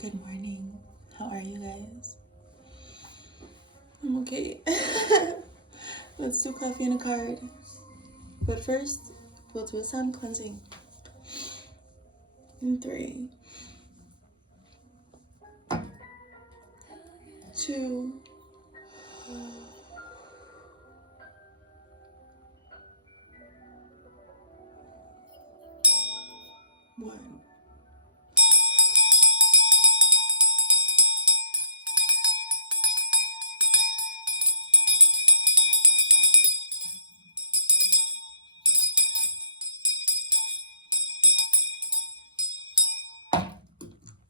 Good morning. How are you guys? I'm okay. Let's do coffee and a card. But first, we'll do a sound cleansing. In 3, 2, 1.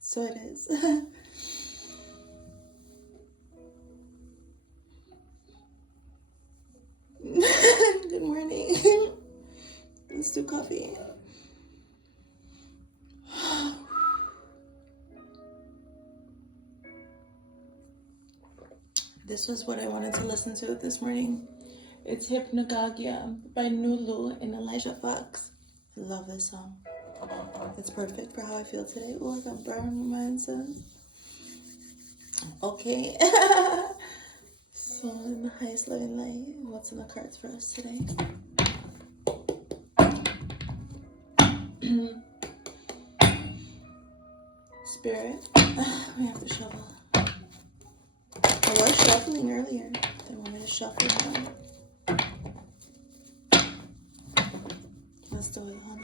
So it is. Good morning. Let's do coffee. This was what I wanted to listen to this morning. It's Hypnagogia by Nulu and Elijah Fox. I love this song. It's perfect for how I feel today. Oh, I got burning my incense. Okay. So in the highest loving light, what's in the cards for us today? Spirit. We have to shuffle. I was shuffling earlier. They want me to shuffle now. Let's do it, honey.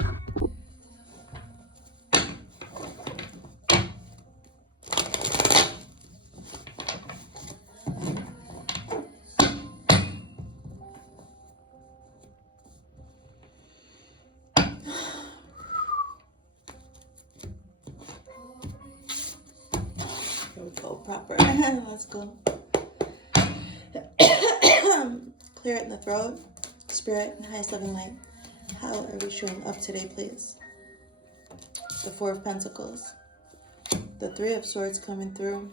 Here we go, proper. Let's go. Clear it in the throat. Spirit and highest loving light. How are we showing up today, please? The 4 of Pentacles. The 3 of Swords coming through.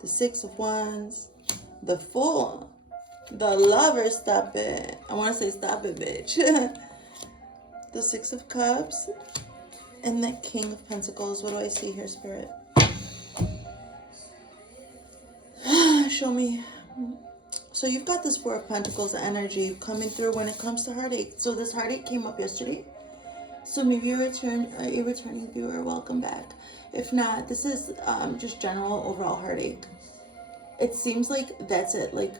The 6 of Wands. The Fool. The Lover, stop it. I want to say stop it, bitch. The 6 of Cups. And the King of Pentacles. What do I see here, Spirit? Show me. So you've got this 4 of Pentacles energy coming through when it comes to heartache. So this heartache came up yesterday. So maybe a returning viewer, welcome back. If not, this is just general overall heartache. It seems like that's it. Like,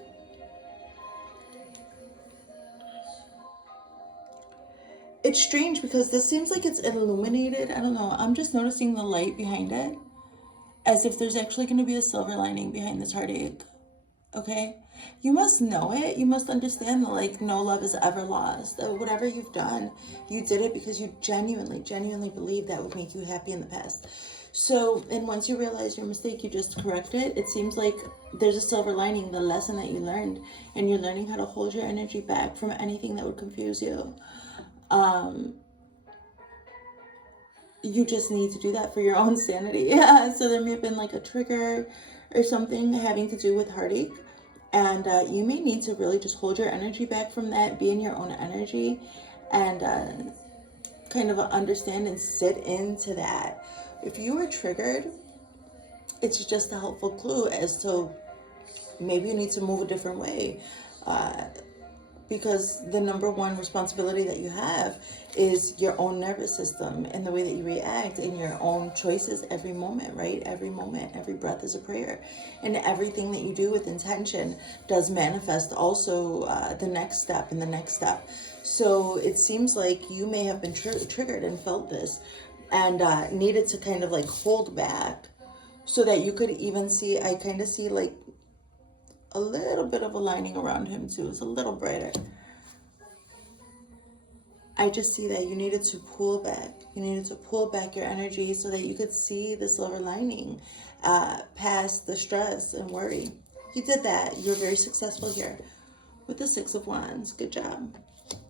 it's strange because this seems like it's illuminated. I don't know. I'm just noticing the light behind it. As if there's actually going to be a silver lining behind this heartache. Okay? You must know it. You must understand that, like, no love is ever lost. That whatever you've done, you did it because you genuinely believe that would make you happy in the past. So, and once you realize your mistake, you just correct it. It seems like there's a silver lining, the lesson that you learned, and you're learning how to hold your energy back from anything that would confuse you. You just need to do that for your own sanity. Yeah. So there may have been like a trigger or something having to do with heartache. And you may need to really just hold your energy back from that, be in your own energy, and kind of understand and sit into that. If you were triggered, it's just a helpful clue as to maybe you need to move a different way. Because the number one responsibility that you have is your own nervous system and the way that you react and your own choices every moment, right? Every moment, every breath is a prayer. And everything that you do with intention does manifest also the next step and the next step. So it seems like you may have been triggered and felt this and needed to kind of like hold back so that you could even see, I kind of see like a little bit of a lining around him too. It's a little brighter. I just see that you needed to pull back. You needed to pull back your energy so that you could see the silver lining past the stress and worry. You did that. You're very successful here with the 6 of Wands. Good job.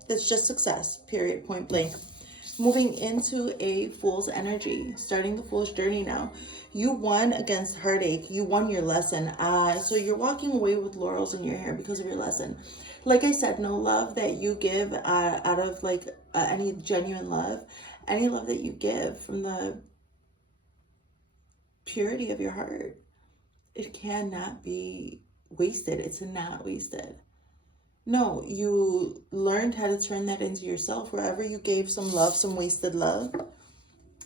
It's just success, period, point blank. Moving into a Fool's energy, starting the Fool's journey now. You won against heartache. You won your lesson. So you're walking away with laurels in your hair because of your lesson. Like I said, no love that you give out of like any genuine love. Any love that you give from the purity of your heart. It cannot be wasted. It's not wasted. No, you learned how to turn that into yourself. Wherever you gave some love, some wasted love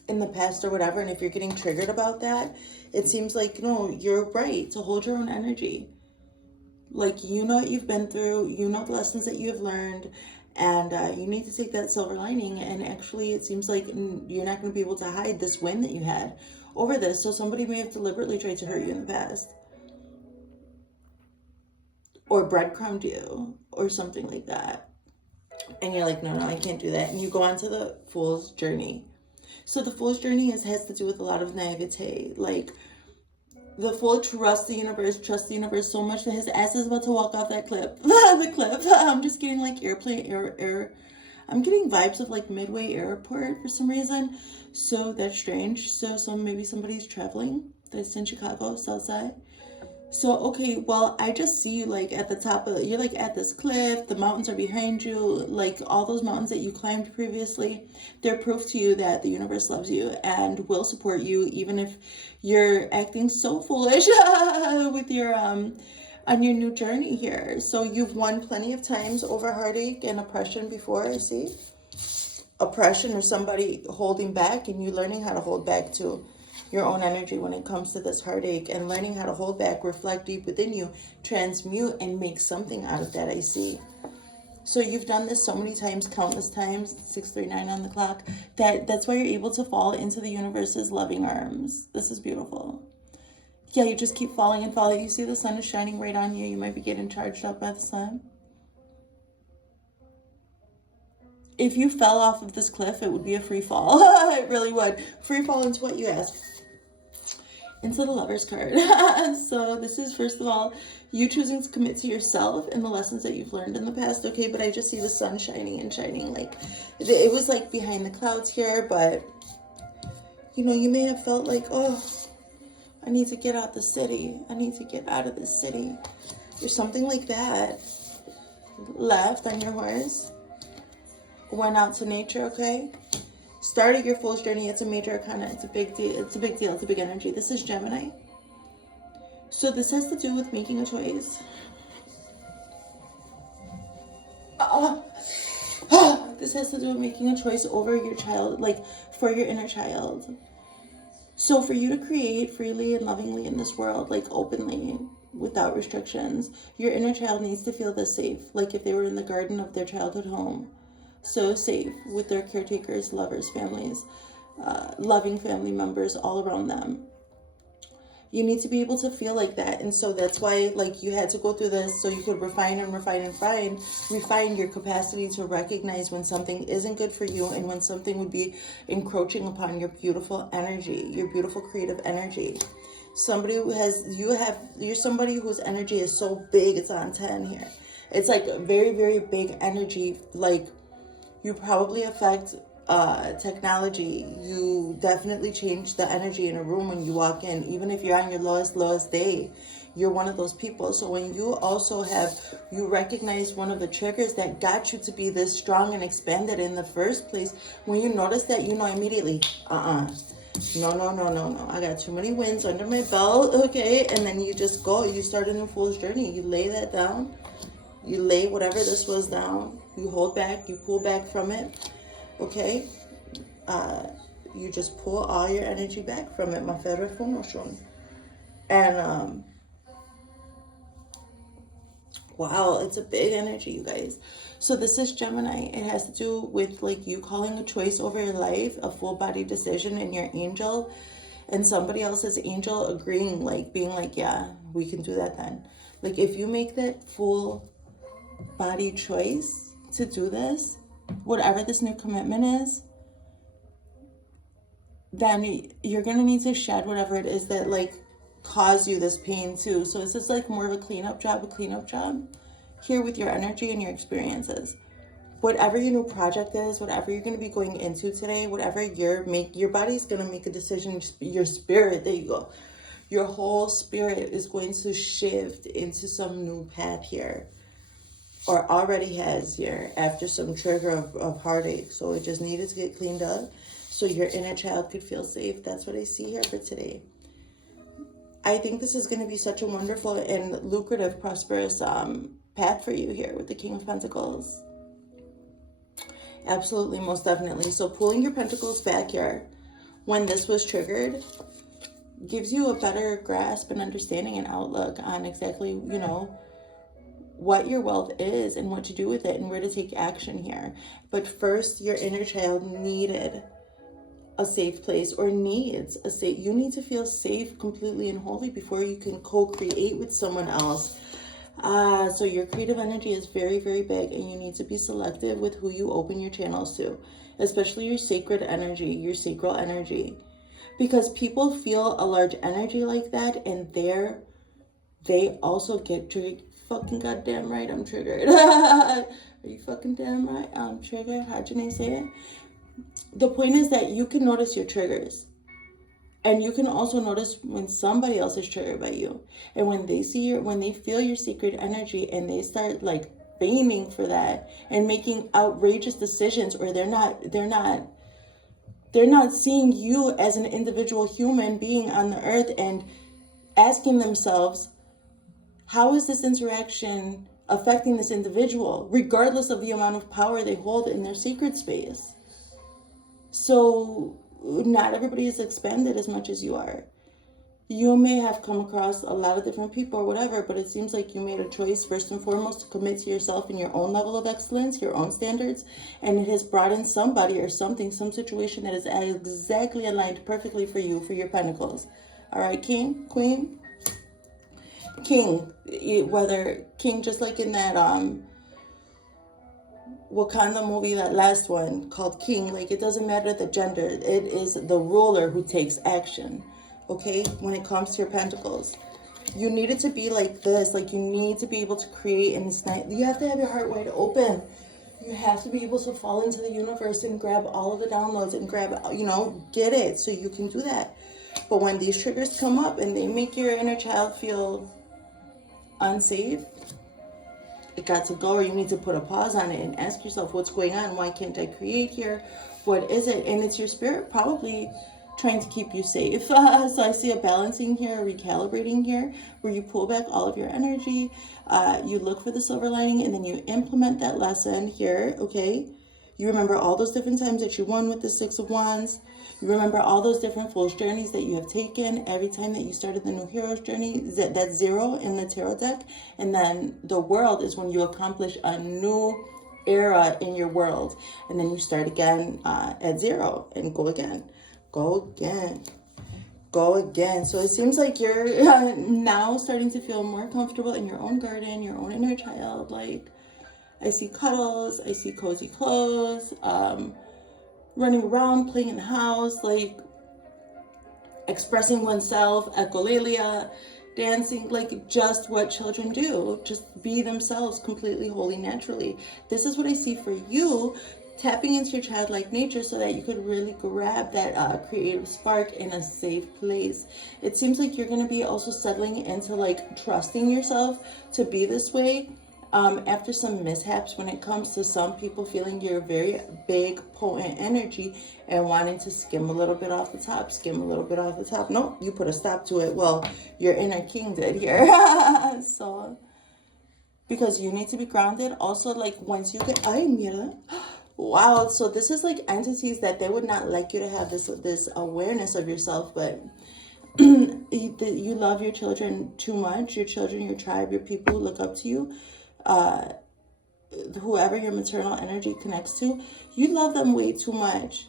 in the past or whatever, and if you're getting triggered about that, it seems like, no, you're right to hold your own energy. Like, you know what you've been through, you know the lessons that you have learned, and you need to take that silver lining. And actually, it seems like you're not going to be able to hide this win that you had over this. So somebody may have deliberately tried to hurt you in the past, or breadcrumbed you, or something like that. And you're like, no, I can't do that. And you go on to the Fool's Journey. So the Fool's Journey has to do with a lot of naivete. Like, the Fool trusts the universe so much that his ass is about to walk off that cliff. The cliff. I'm just getting like I'm getting vibes of like Midway Airport for some reason. So that's strange. So maybe somebody's traveling that's in Chicago, South Side. So, okay, well, I just see you like at the top of you're like at this cliff, the mountains are behind you, like all those mountains that you climbed previously, they're proof to you that the universe loves you and will support you, even if you're acting so foolish with your, on your new journey here. So you've won plenty of times over heartache and oppression before, I see. Oppression or somebody holding back, and you learning how to hold back too. Your own energy when it comes to this heartache, and learning how to hold back, reflect deep within you, transmute, and make something out of that, I see. So you've done this so many times, countless times, 639 on the clock, that's why you're able to fall into the universe's loving arms. This is beautiful. Yeah, you just keep falling and falling. You see the sun is shining right on you. You might be getting charged up by the sun. If you fell off of this cliff, it would be a free fall. It really would. Free fall into what you asked. Into the Lover's card. So this is, first of all, you choosing to commit to yourself and the lessons that you've learned in the past. Okay, but I just see the sun shining and shining. Like, it was like behind the clouds here, but you know, you may have felt like, oh, I need to get out the city. I need to get out of this city. Or something like that. Left on your horse. Went out to nature, okay? Started your Fool's Journey. It's a major arcana. It's a big deal. It's a big deal. It's a big energy. This is Gemini. So this has to do with making a choice. This has to do with making a choice over your child, like for your inner child. So for you to create freely and lovingly in this world, like openly, without restrictions, your inner child needs to feel this safe. Like if they were in the garden of their childhood home. So safe with their caretakers, lovers, families, loving family members all around them. You need to be able to feel like that. And so that's why, like, you had to go through this so you could refine your capacity to recognize when something isn't good for you and when something would be encroaching upon your beautiful energy, your beautiful creative energy. Somebody who you're somebody whose energy is so big, it's on 10 here. It's like a very, very big energy. Like, you probably affect technology. You definitely change the energy in a room when you walk in. Even if you're on your lowest day, you're one of those people. So when you also you recognize one of the triggers that got you to be this strong and expanded in the first place, when you notice that, you know immediately, no. I got too many wins under my belt, okay? And then you just go, you start a new Fool's Journey. You lay that down. You lay whatever this was down. You hold back. You pull back from it. Okay? You just pull all your energy back from it. My favorite formation. And, wow, it's a big energy, you guys. So this is Gemini. It has to do with, like, you calling a choice over your life, a full-body decision, and your angel, and somebody else's angel agreeing, like, being like, yeah, we can do that then. Like, if you make that full body choice to do this, whatever this new commitment is, then you're gonna need to shed whatever it is that like caused you this pain too. So this is like more of a cleanup job here with your energy and your experiences. Whatever your new project is, whatever you're going to be going into today, whatever your body's going to make a decision. Your spirit, there you go, your whole spirit is going to shift into some new path here, or already has here, after some trigger of heartache. So it just needed to get cleaned up so your inner child could feel safe. That's what I see here for today. I think this is going to be such a wonderful and lucrative, prosperous path for you here with the King of Pentacles. Absolutely, most definitely. So pulling your pentacles back here, when this was triggered, gives you a better grasp and understanding and outlook on exactly, you know, what your wealth is and what to do with it and where to take action here. But first, your inner child needed a safe place, or needs a safe, you need to feel safe completely and wholly before you can co-create with someone else. So your creative energy is very, very big, and you need to be selective with who you open your channels to, especially your sacred energy, your sacral energy, because people feel a large energy like that, and they also get triggered. Fucking goddamn right, I'm triggered. Are you fucking damn right? I'm triggered. How'd Janae say it? The point is that you can notice your triggers, and you can also notice when somebody else is triggered by you, and when they feel your secret energy, and they start like feigning for that and making outrageous decisions, or they're not seeing you as an individual human being on the earth and asking themselves, how is this interaction affecting this individual, regardless of the amount of power they hold in their secret space. So not everybody is expanded as much as you are. You may have come across a lot of different people or whatever, but it seems like you made a choice first and foremost to commit to yourself and your own level of excellence, your own standards, and it has brought in somebody or something, some situation that is exactly aligned perfectly for you, for your pentacles. All right, King, Queen, King, whether King, just like in that Wakanda movie, that last one called King, like it doesn't matter the gender, it is the ruler who takes action. Okay, when it comes to your pentacles, you need it to be like this. Like you need to be able to create in this night. You have to have your heart wide open. You have to be able to fall into the universe and grab all of the downloads and grab, you know, get it, so you can do that. But when these triggers come up and they make your inner child feel unsafe, it got to go, or you need to put a pause on it and ask yourself, what's going on? Why can't I create here? What is it? And it's your spirit probably trying to keep you safe. So I see a balancing here, a recalibrating here, where you pull back all of your energy, you look for the silver lining, and then you implement that lesson here, okay? You remember all those different times that you won with the Six of Wands. You remember all those different fool's journeys that you have taken. Every time that you started the new hero's journey, that's 0 in the tarot deck. And then the world is when you accomplish a new era in your world. And then you start again at 0 and go again. Go again. Go again. So it seems like you're now starting to feel more comfortable in your own garden, your own inner child. Like, I see cuddles, I see cozy clothes, running around, playing in the house, like expressing oneself, echolalia, dancing, like just what children do. Just be themselves completely, wholly, naturally. This is what I see for you, tapping into your childlike nature so that you could really grab that creative spark in a safe place. It seems like you're going to be also settling into like trusting yourself to be this way. After some mishaps when it comes to some people feeling your very big, potent energy and wanting to skim a little bit off the top, skim a little bit off the top. No, you put a stop to it. Well, your inner king did here. So, because you need to be grounded. Also, like once you get, ay, mira. Wow, so this is like entities that they would not like you to have this awareness of yourself, but you love your children too much. Your children, your tribe, your people who look up to you. Whoever your maternal energy connects to, you love them way too much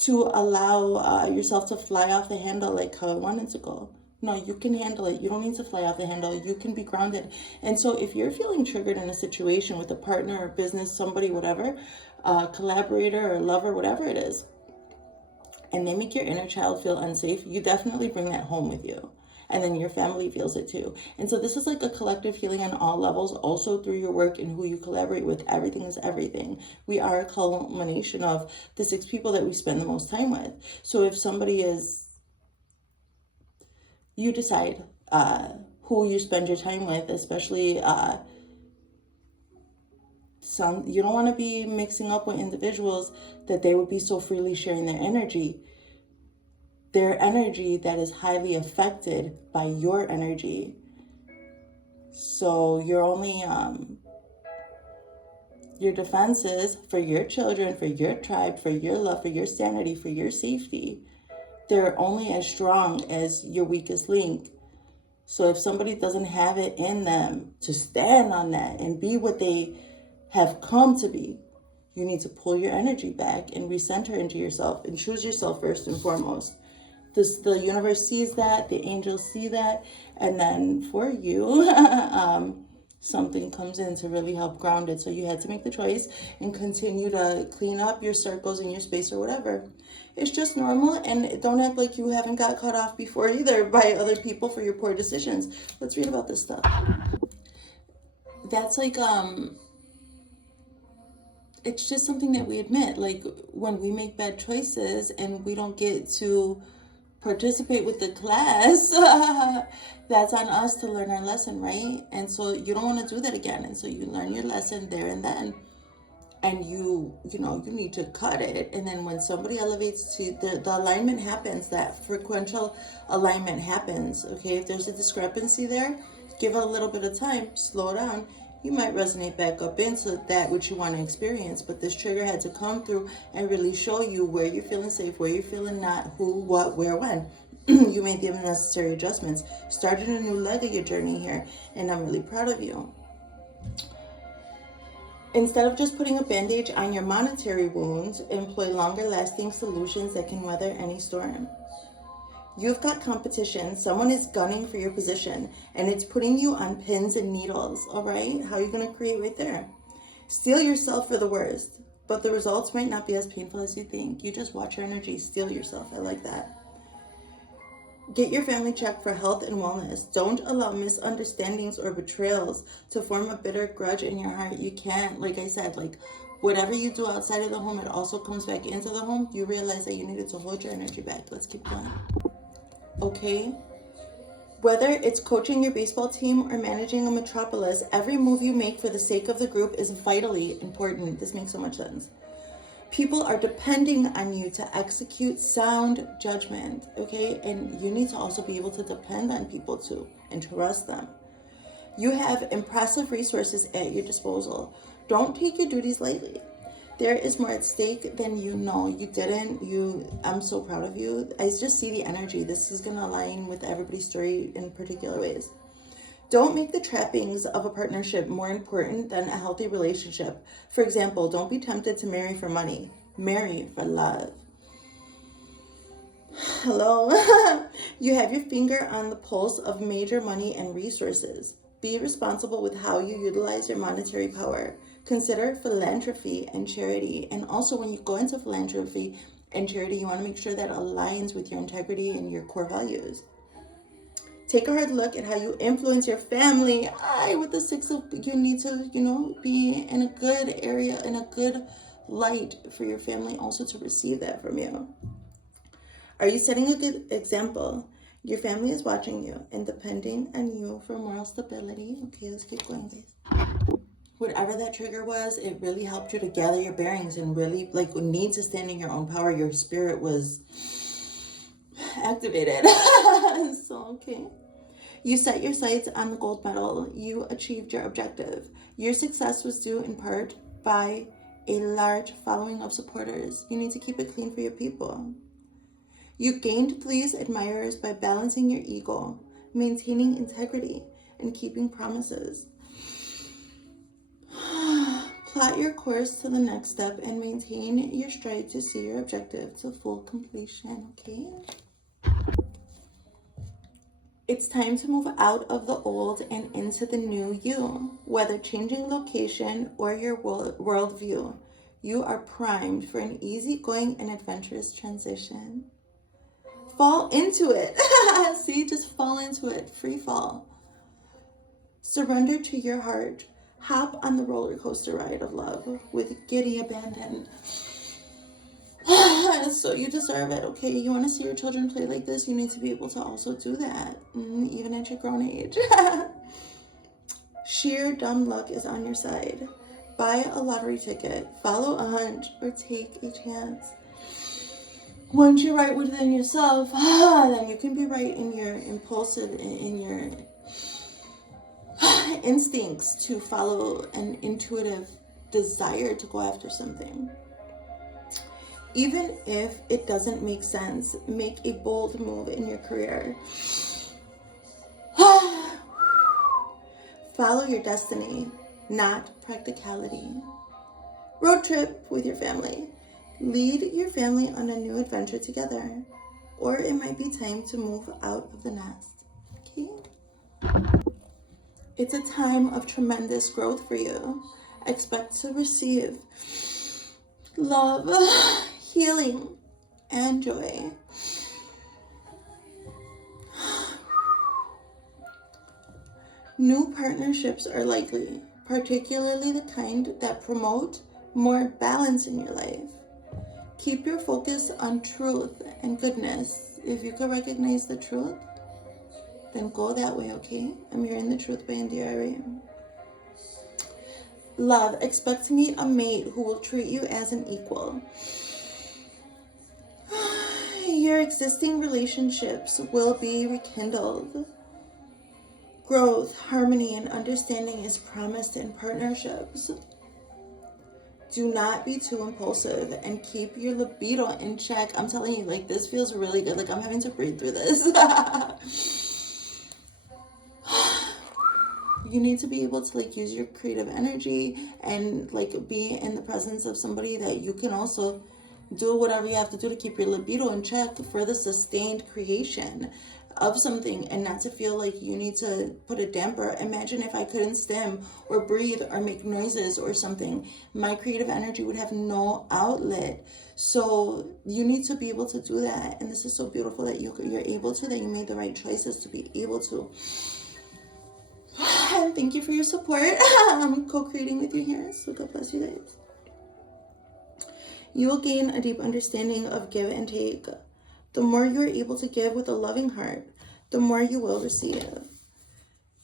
to allow yourself to fly off the handle like how I wanted to go. No, you can handle it. You don't need to fly off the handle. You can be grounded. And so if you're feeling triggered in a situation with a partner or business, somebody, whatever, collaborator or lover, whatever it is, and they make your inner child feel unsafe, you definitely bring that home with you. And then your family feels it too. And so this is like a collective healing on all levels, also through your work and who you collaborate with. Everything is everything. We are a culmination of the 6 people that we spend the most time with. So if somebody is, you decide who you spend your time with, especially you don't want to be mixing up with individuals that they would be so freely sharing their energy their energy that is highly affected by your energy. So you're only, your defenses for your children, for your tribe, for your love, for your sanity, for your safety, they're only as strong as your weakest link. So if somebody doesn't have it in them to stand on that and be what they have come to be, you need to pull your energy back and recenter into yourself and choose yourself first and foremost. The universe sees that, the angels see that, and then for you, something comes in to really help ground it. So you had to make the choice and continue to clean up your circles and your space or whatever. It's just normal, and don't act like you haven't got cut off before either by other people for your poor decisions. Let's read about this stuff. That's like, it's just something that we admit. Like, when we make bad choices and we don't get to participate with the class, that's on us to learn our lesson, right? And so you don't want to do that again. And so you learn your lesson there and then. And you need to cut it. And then when somebody elevates to the alignment happens, that frequential alignment happens. Okay, if there's a discrepancy there, give it a little bit of time, slow down. You might resonate back up into that which you want to experience. But this trigger had to come through and really show you where you're feeling safe, where you're feeling not, who, what, where, when. You made the necessary adjustments, started a new leg of your journey here, and I'm really proud of you. Instead of just putting a bandage on your monetary wounds, employ longer lasting solutions that can weather any storm. You've got competition. Someone is gunning for your position, and it's putting you on pins and needles, all right? How are you going to create right there? Steel yourself for the worst, but the results might not be as painful as you think. You just watch your energy, steel yourself. I like that. Get your family checked for health and wellness. Don't allow misunderstandings or betrayals to form a bitter grudge in your heart. You can't, like I said, like whatever you do outside of the home, it also comes back into the home. You realize that you needed to hold your energy back. Let's keep going. Okay? Whether it's coaching your baseball team or managing a metropolis, every move you make for the sake of the group is vitally important. This makes so much sense. People are depending on you to execute sound judgment, okay? And you need to also be able to depend on people too and trust them. You have impressive resources at your disposal. Don't take your duties lightly. There is more at stake than you know. I'm so proud of you. I just see the energy. This is going to align with everybody's story in particular ways. Don't make the trappings of a partnership more important than a healthy relationship. For example, don't be tempted to marry for money. Marry for love. Hello? You have your finger on the pulse of major money and resources. Be responsible with how you utilize your monetary power. Consider philanthropy and charity. And also when you go into philanthropy and charity, you want to make sure that aligns with your integrity and your core values. Take a hard look at how you influence your family. With the Six of, you need to, be in a good area, in a good light for your family also to receive that from you. Are you setting a good example? Your family is watching you and depending on you for moral stability. Okay, let's keep going, guys. Whatever that trigger was, it really helped you to gather your bearings and really need to stand in your own power. Your spirit was activated. So, okay. You set your sights on the gold medal. You achieved your objective. Your success was due in part by a large following of supporters. You need to keep it clean for your people. You gained pleased admirers by balancing your ego, maintaining integrity, and keeping promises. Plot your course to the next step and maintain your stride to see your objective to full completion, okay? It's time to move out of the old and into the new you. Whether changing location or your worldview, you are primed for an easygoing and adventurous transition. Fall into it. See, just fall into it. Free fall. Surrender to your heart. Hop on the roller coaster ride of love with giddy abandon. So you deserve it, okay? You want to see your children play like this? You need to be able to also do that, even at your grown age. Sheer dumb luck is on your side. Buy a lottery ticket, follow a hunch, or take a chance. Once you're right within yourself, then you can be right in your impulsive, in your instincts to follow an intuitive desire to go after something. Even if it doesn't make sense, make a bold move in your career. Follow your destiny, not practicality. Road trip with your family. Lead your family on a new adventure together. Or it might be time to move out of the nest. Okay? It's a time of tremendous growth for you. Expect to receive love, healing, and joy. New partnerships are likely, particularly the kind that promote more balance in your life. Keep your focus on truth and goodness. If you can recognize the truth, then go that way, okay? I'm hearing the truth by Indira. Love, expect to meet a mate who will treat you as an equal. Your existing relationships will be rekindled. Growth, harmony, and understanding is promised in partnerships. Do not be too impulsive and keep your libido in check. I'm telling you, like, this feels really good. Like, I'm having to breathe through this. You need to be able to, like, use your creative energy and, like, be in the presence of somebody that you can also do whatever you have to do to keep your libido in check for the sustained creation of something, and not to feel like you need to put a damper. Imagine if I couldn't stim or breathe or make noises or something. My creative energy would have no outlet. So you need to be able to do that. And this is so beautiful that you're able to, that you made the right choices to be able to. And thank you for your support. I'm co-creating with you here. So God bless you guys. You will gain a deep understanding of give and take. The more you are able to give with a loving heart, the more you will receive.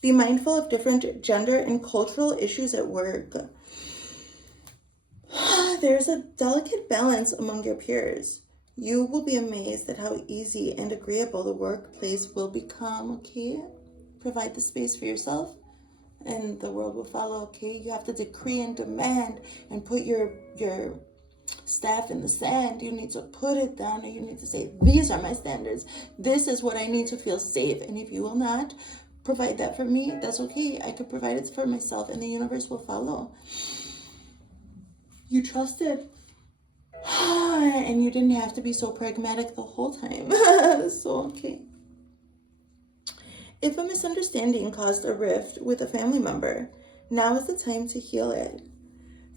Be mindful of different gender and cultural issues at work. There's a delicate balance among your peers. You will be amazed at how easy and agreeable the workplace will become, okay? Provide the space for yourself and the world will follow, okay? You have to decree and demand and put your staff in the sand. You need to put it down, and you need to say, these are my standards. This is what I need to feel safe. And if you will not provide that for me, that's okay. I could provide it for myself, and the universe will follow. You trusted. And you didn't have to be so pragmatic the whole time. So, okay. If a misunderstanding caused a rift with a family member, now is the time to heal it.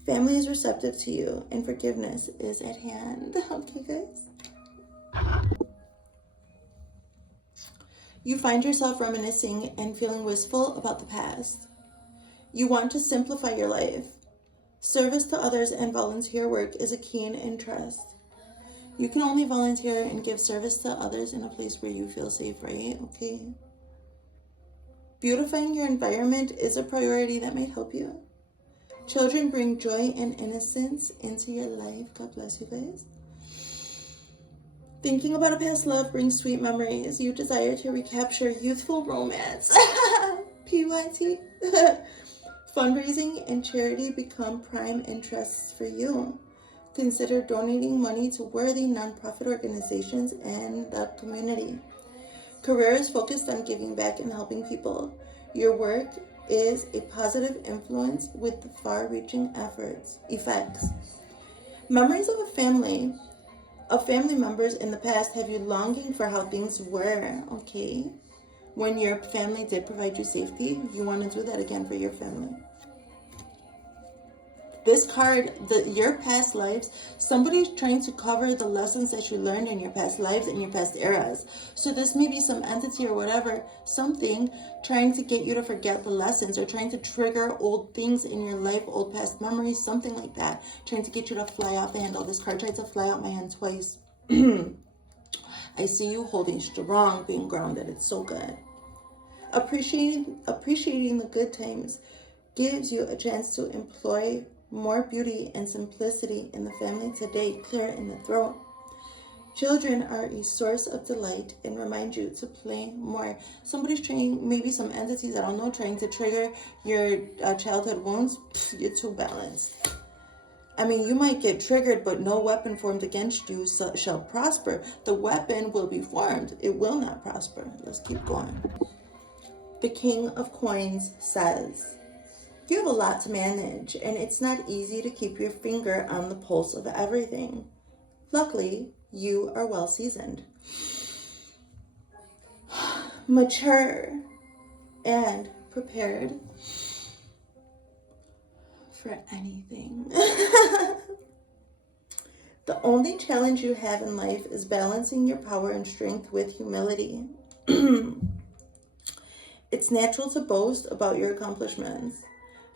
Family is receptive to you, and forgiveness is at hand. Okay, guys? You find yourself reminiscing and feeling wistful about the past. You want to simplify your life. Service to others and volunteer work is a keen interest. You can only volunteer and give service to others in a place where you feel safe, right? Okay. Beautifying your environment is a priority that might help you. Children bring joy and innocence into your life. God bless you guys. Thinking about a past love brings sweet memories. You desire to recapture youthful romance. PYT. Fundraising and charity become prime interests for you. Consider donating money to worthy nonprofit organizations and the community. Career is focused on giving back and helping people. Your work is a positive influence with far-reaching effects. Memories of family members in the past have you longing for how things were, okay? When your family did provide you safety, you want to do that again for your family. This card, your past lives, somebody's trying to cover the lessons that you learned in your past lives and your past eras. So this may be some entity or whatever, something trying to get you to forget the lessons, or trying to trigger old things in your life, old past memories, something like that. Trying to get you to fly off the handle. This card tried to fly out my hand twice. I see you holding strong, being grounded. It's so good. Appreciating the good times gives you a chance to employ more beauty and simplicity in the family today. Clear in the throat. Children are a source of delight and remind you to play more. Somebody's trying, maybe some entities, I don't know, trying to trigger your childhood wounds. You're too balanced. I mean, you might get triggered, but no weapon formed against you shall prosper. The weapon will be formed. It will not prosper. Let's keep going. The King of Coins says, you have a lot to manage, and it's not easy to keep your finger on the pulse of everything. Luckily, you are well seasoned, mature, and prepared for anything. The only challenge you have in life is balancing your power and strength with humility. It's natural to boast about your accomplishments.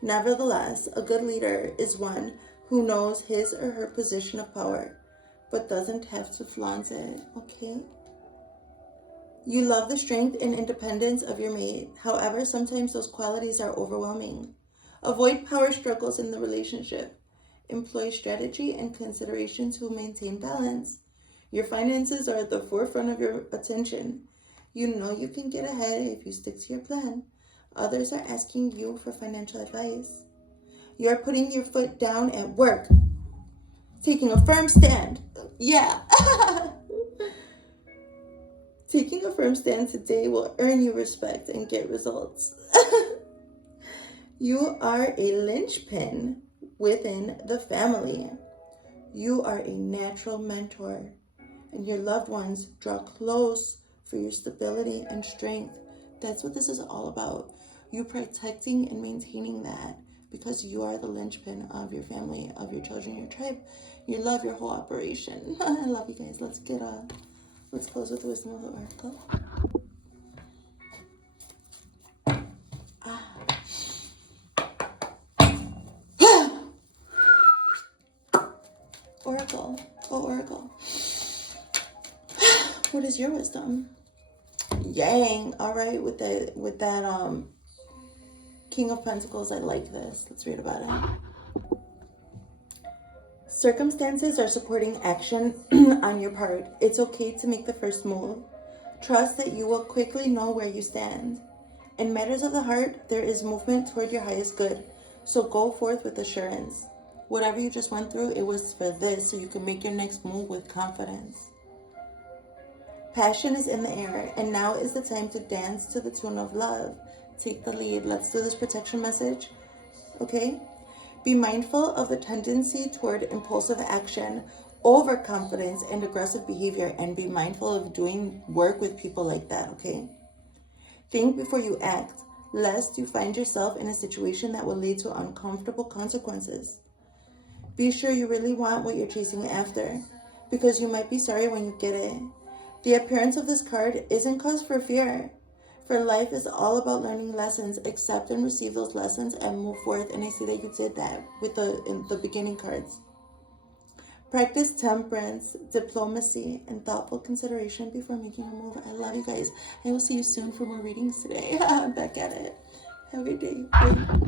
Nevertheless, a good leader is one who knows his or her position of power, but doesn't have to flaunt it, okay? You love the strength and independence of your mate. However, sometimes those qualities are overwhelming. Avoid power struggles in the relationship. Employ strategy and consideration to maintain balance. Your finances are at the forefront of your attention. You know you can get ahead if you stick to your plan. Others are asking you for financial advice. You're putting your foot down at work. Taking a firm stand. Yeah. Taking a firm stand today will earn you respect and get results. You are a linchpin within the family. You are a natural mentor, and your loved ones draw close for your stability and strength. That's what this is all about. You protecting and maintaining that, because you are the linchpin of your family, of your children, your tribe. You love your whole operation. I love you guys. Let's close with the wisdom of the oracle. Oracle. Oh, Oracle. What is your wisdom? Yang. All right, with that King of Pentacles, I like this. Let's read about it. Circumstances are supporting action on your part. It's okay to make the first move. Trust that you will quickly know where you stand. In matters of the heart, there is movement toward your highest good. So go forth with assurance. Whatever you just went through, it was for this, so you can make your next move with confidence. Passion is in the air, and now is the time to dance to the tune of love. Take the lead. Let's do this protection message, okay? Be mindful of the tendency toward impulsive action, overconfidence, and aggressive behavior, and be mindful of doing work with people like that, okay? Think before you act, lest you find yourself in a situation that will lead to uncomfortable consequences. Be sure you really want what you're chasing after, because you might be sorry when you get it. The appearance of this card isn't cause for fear, for life is all about learning lessons. Accept and receive those lessons and move forth. And I see that you did that with in the beginning cards. Practice temperance, diplomacy, and thoughtful consideration before making a move. I love you guys. I will see you soon for more readings today. I'm back at it. Have a good day. Bye.